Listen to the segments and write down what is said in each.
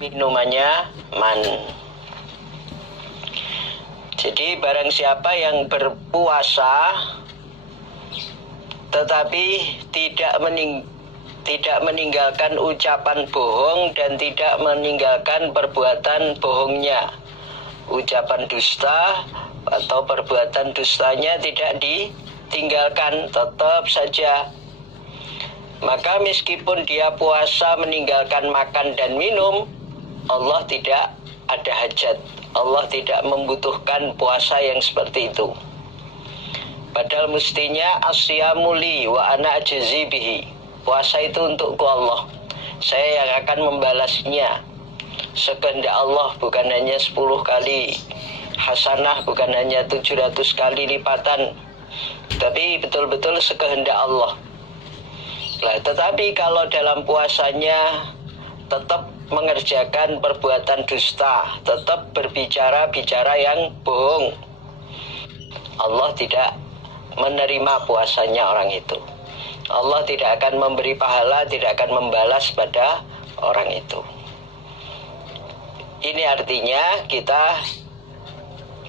minumannya man. Jadi barang siapa yang berpuasa tetapi tidak meninggalkan ucapan bohong dan tidak meninggalkan perbuatan bohongnya, ucapan dusta atau perbuatan dustanya tidak ditinggalkan, tetap saja, maka meskipun dia puasa meninggalkan makan dan minum, Allah tidak ada hajat, Allah tidak membutuhkan puasa yang seperti itu. Padahal mestinya asyamu li wa ana ajzi bihi. Puasa itu untukku Allah, saya yang akan membalasnya sekehendak Allah, bukan hanya 10 kali hasanah, bukan hanya 700 kali lipatan, tapi betul-betul sekehendak Allah. Nah, tetapi kalau dalam puasanya tetap mengerjakan perbuatan dusta, tetap berbicara yang bohong, Allah tidak menerima puasanya orang itu. Allah tidak akan memberi pahala, tidak akan membalas pada orang itu. Ini artinya kita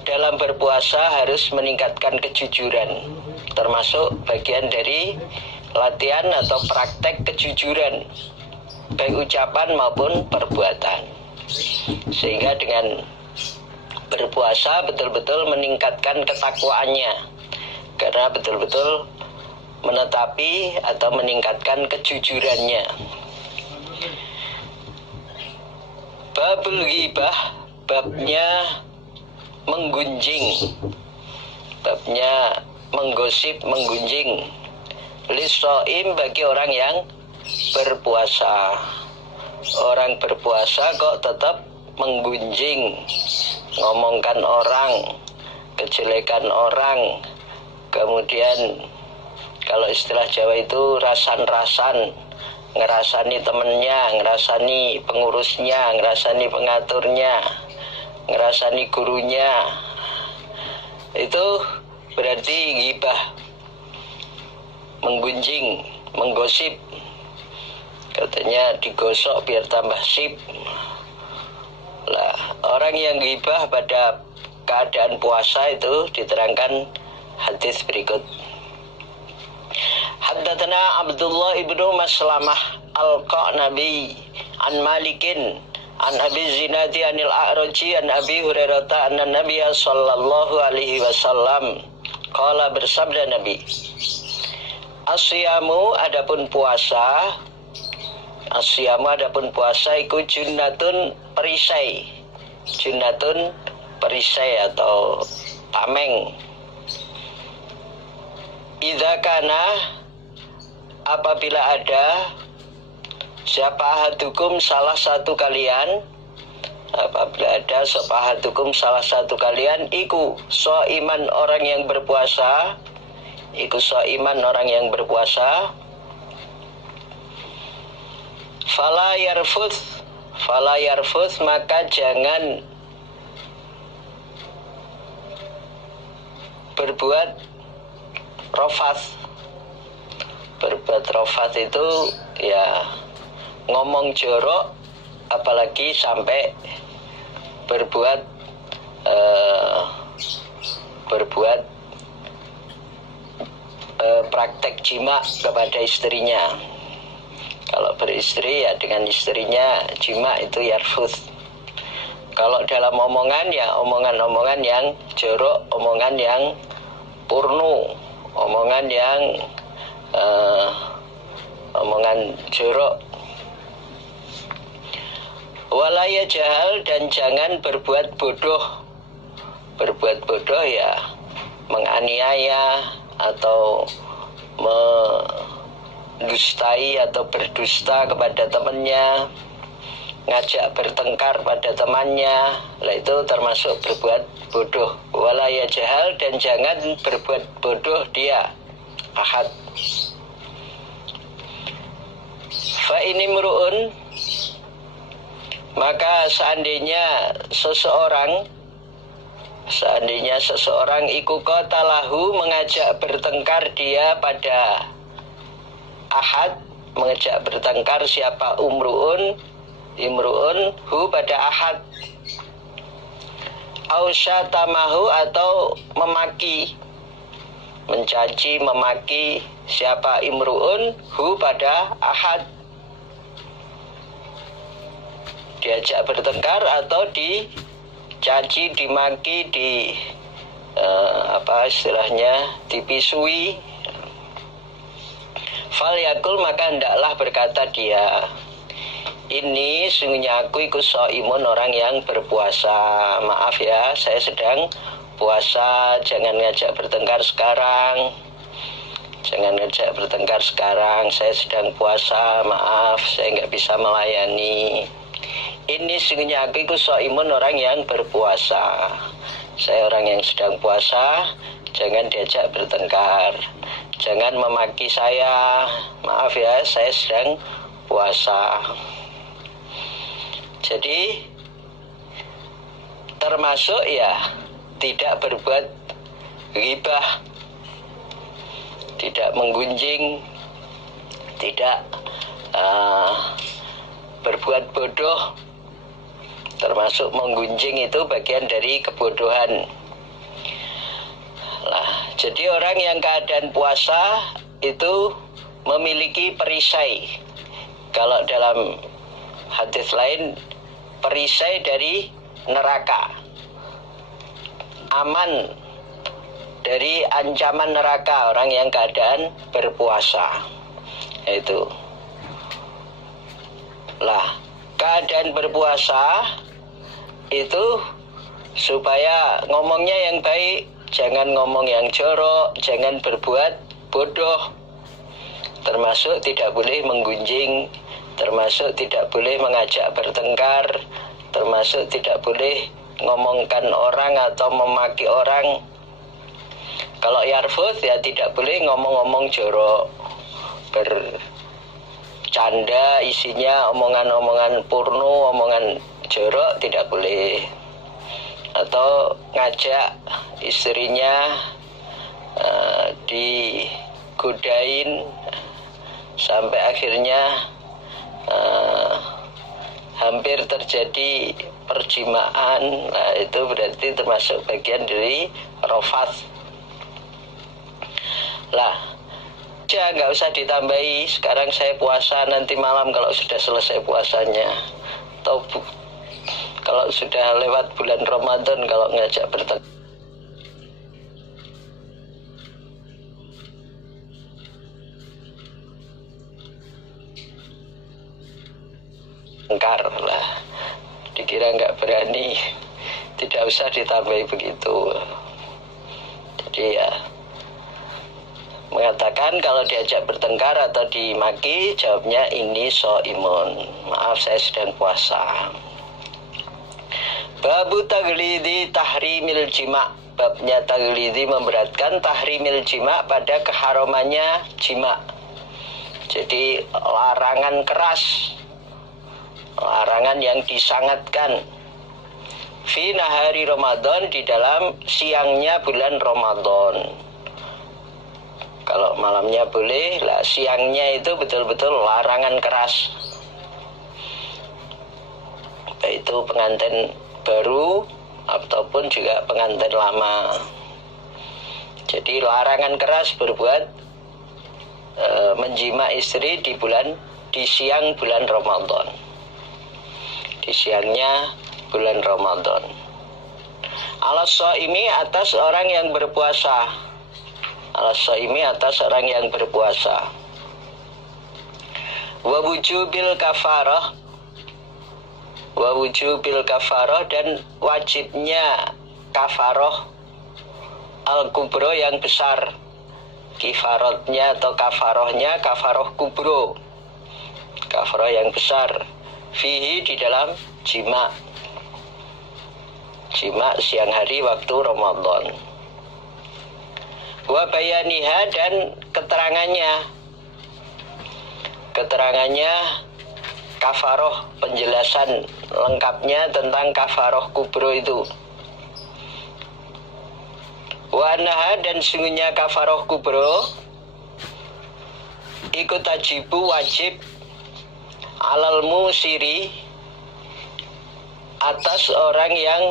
dalam berpuasa harus meningkatkan kejujuran, termasuk bagian dari latihan atau praktek kejujuran, baik ucapan maupun perbuatan. Sehingga dengan berpuasa betul-betul meningkatkan ketakwaannya, karena betul-betul menetapi atau meningkatkan kejujurannya. Babul ghibah, babnya menggunjing, babnya menggosip, menggunjing. Lissoim, bagi orang yang berpuasa. Orang berpuasa kok tetap menggunjing, ngomongkan orang, kejelekan orang, kemudian kalau istilah Jawa itu rasan-rasan, ngerasani temennya, ngerasani pengurusnya, ngerasani pengaturnya, ngerasani gurunya. Itu berarti ghibah, menggunjing, menggosip. Katanya digosok biar tambah sip. Lah, orang yang ghibah pada keadaan puasa itu diterangkan hadis berikut. Haddatsana Abdullah ibnu Maslamah al-Qanabi an Malikin an Abi Zinadi anil A'raji an Abi Hurairah anna Nabiyya sallallahu alaihi wasallam qala, bersabda Nabi, asyamu, adapun puasa, asyamu adapun puasa iku junnatun perisai, junnatun perisai atau tameng. Idza kana, apabila ada, siapa hadukum, salah satu kalian, apabila ada siapa hadukum, salah satu kalian, iku so iman, orang yang berpuasa, iku so iman, orang yang berpuasa, fala yarfuth, maka jangan berbuat rofath. Berbuat rofath itu ya ngomong jorok, apalagi sampai berbuat praktek jima kepada istrinya. Kalau beristri ya dengan istrinya jima, itu yarfuth. Kalau dalam omongan ya omongan-omongan yang jorok, omongan yang purnu, omongan yang omongan jorok. Walaya jahal, dan jangan berbuat bodoh. Berbuat bodoh ya menganiaya atau mendustai atau berdusta kepada temannya, ngajak bertengkar pada temannya. Lah, itu termasuk berbuat bodoh. Walaya jahal, dan jangan berbuat bodoh dia, ahad. Fa ini mru'un, maka seandainya seseorang iku qatalahu, mengajak bertengkar dia pada ahad, mengajak bertengkar siapa umru'un, imru'un hu pada ahad, ausyatamahu atau memaki, mencaci, memaki siapa imru'un hu pada ahad, diajak bertengkar atau dicaci, dimaki, istilahnya dipisui. Fal yakul, maka hendaklah berkata dia, ini sungguhnya aku iku shaimun, orang yang berpuasa. Maaf ya, saya sedang puasa, jangan ngajak bertengkar sekarang. Jangan ngajak bertengkar sekarang, saya sedang puasa, maaf, saya nggak bisa melayani. Ini sungguhnya aku iku shaimun, orang yang berpuasa. Saya orang yang sedang puasa, jangan diajak bertengkar. Jangan memaki saya, maaf ya, saya sedang puasa. Jadi termasuk ya tidak berbuat ghibah, tidak menggunjing, tidak berbuat bodoh. Termasuk menggunjing itu bagian dari kebodohan. Jadi orang yang keadaan puasa itu memiliki perisai. Kalau dalam hadis lain, perisai dari neraka, aman dari ancaman neraka orang yang keadaan berpuasa. Itu keadaan berpuasa itu supaya ngomongnya yang baik, jangan ngomong yang jorok, jangan berbuat bodoh, termasuk tidak boleh menggunjing, termasuk tidak boleh mengajak bertengkar, termasuk tidak boleh ngomongkan orang atau memaki orang. Kalau yarfud ya tidak boleh ngomong-ngomong jorok, bercanda isinya omongan-omongan porno, omongan jorok tidak boleh. Atau ngajak istrinya digodain sampai akhirnya hampir terjadi perjimaan, itu berarti termasuk bagian dari rafath. Nggak usah ditambahi, sekarang saya puasa, nanti malam kalau sudah selesai puasanya, atau kalau sudah lewat bulan Ramadan, kalau ngajak bertengkar lah, dikira nggak berani, tidak usah ditambahi begitu. Jadi ya mengatakan kalau diajak bertengkar atau dimaki, jawabnya ini shaimun, maaf saya sedang puasa. Babu taglidi tahrimil jima', babnya taglidi memberatkan tahrimil jima' pada keharamannya jima'. Jadi larangan keras, larangan yang disangatkan. Fi nahari Ramadan, di dalam siangnya bulan Ramadan. Kalau malamnya boleh, siangnya itu betul-betul larangan keras. Baik itu pengantin baru ataupun juga pengantin lama. Jadi larangan keras berbuat menjima istri di siang bulan Ramadan, di siangnya bulan Ramadan. Al-shaimi, atas orang yang berpuasa. Al-shaimi, atas orang yang berpuasa. Wa wujubil kafarah, wa wujubil kafarah, dan wajibnya kafarah al-kubro yang besar. Kifarotnya atau kafarohnya kafaroh kubro, kafaroh yang besar. Fihi, di dalam jima', jima' siang hari waktu Ramadan. Wa bayaniha, dan keterangannya, kafaroh, penjelasan lengkapnya tentang kafaroh kubro itu. Wa naha, dan sungguhnya kafaroh kubro iku tajibu, wajib alal musiri, atas orang yang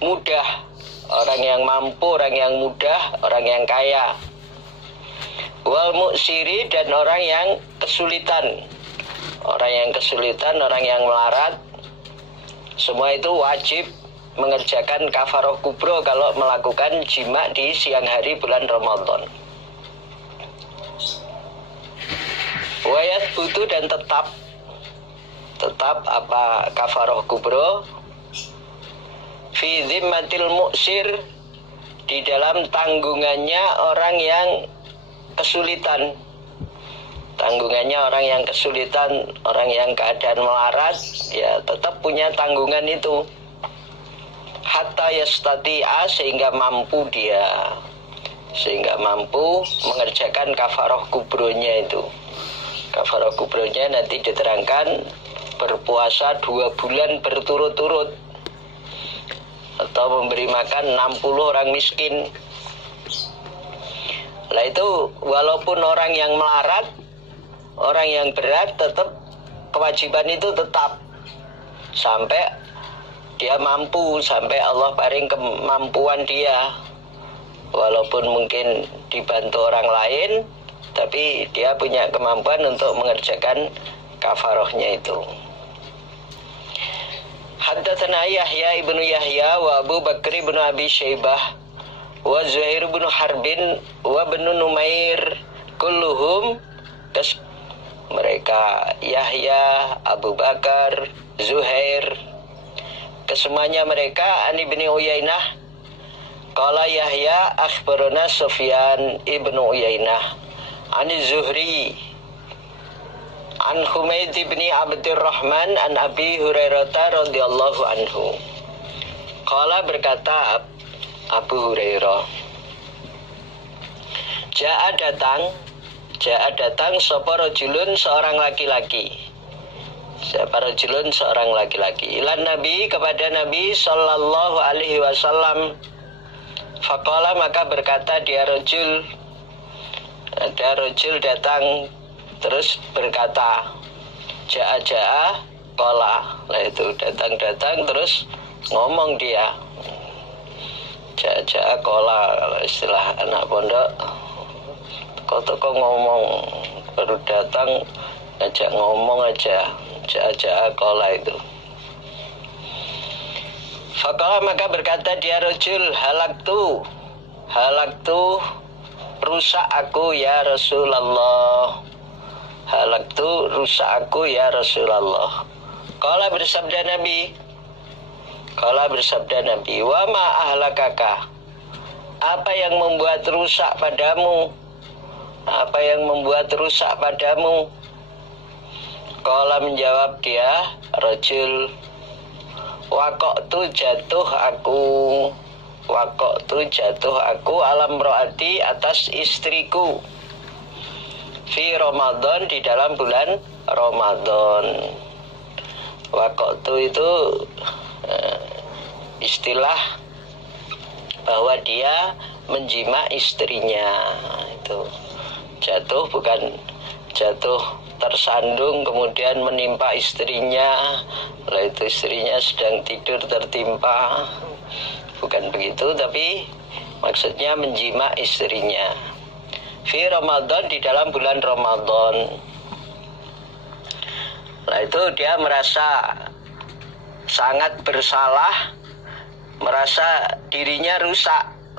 mudah, orang yang mampu, orang yang mudah, orang yang kaya. Wal mu'siri, dan orang yang kesulitan. Orang yang kesulitan, orang yang melarat. Semua itu wajib mengerjakan kafaroh kubro kalau melakukan jima di siang hari bulan Ramadan. Wayat butuh, dan tetap apa kafaroh kubro fi zimmatil mu'sir, di dalam tanggungannya orang yang kesulitan. Tanggungannya orang yang kesulitan, orang yang keadaan melarat, ya tetap punya tanggungan itu. Hatta yastati'a, sehingga mampu dia, sehingga mampu mengerjakan kafaroh kubronya itu. Kafaroh kubronya nanti diterangkan berpuasa 2 bulan berturut-turut, atau memberi makan 60 orang miskin. Nah itu walaupun orang yang melarat, orang yang berat, tetap kewajiban itu tetap sampai dia mampu, sampai Allah paring kemampuan dia. Walaupun mungkin dibantu orang lain, tapi dia punya kemampuan untuk mengerjakan kafarohnya itu. Haddatsana Yahya ibnu Yahya wa Abu Bakr ibnu Abi Syaibah wa Zuhair ibnu Harbin wa ibnu Numair kulluhum, mereka Yahya, Abu Bakar, Zuhair, kesemuanya mereka an ibni Uyainah. Qala Yahya akhbarana Sufyan ibnu Uyainah an Zuhri an Humaid bin Abdurrahman an Abi Hurairah radhiyallahu anhu. Qala, berkata Abu Hurairah, Ja'a datang sapa rajulun, seorang laki-laki. Siapa rajulun? Seorang laki-laki. Ilan Nabi, kepada Nabi sallallahu alaihi wasallam. Faqala, maka berkata dia rajul. Ada rajul datang terus berkata, Ja'a qala. Nah itu datang terus ngomong dia. Ja'a qala, istilah anak pondok. Kok ngomong, baru datang ngajak ngomong aja. Ja'a qala itu. Faqala, maka berkata dia rajul, halaktu rusak aku ya Rasulullah. Halaktu rusak aku ya Rasulullah. Qala, bersabda Nabi, wa ma ahlakaka, apa yang membuat rusak padamu? Apa yang membuat rusak padamu? Qala, menjawab dia rajul, waqa'tu jatuh aku alam ro'ati, atas istriku, fi Ramadan, di dalam bulan Ramadan. Waqa'tu itu istilah bahwa dia menjima istrinya. Itu jatuh, bukan jatuh tersandung kemudian menimpa istrinya, lalu itu istrinya sedang tidur tertimpa, bukan begitu, tapi maksudnya menjima istrinya fi Ramadan, di dalam bulan Ramadan. Nah itu dia merasa sangat bersalah, merasa dirinya rusak.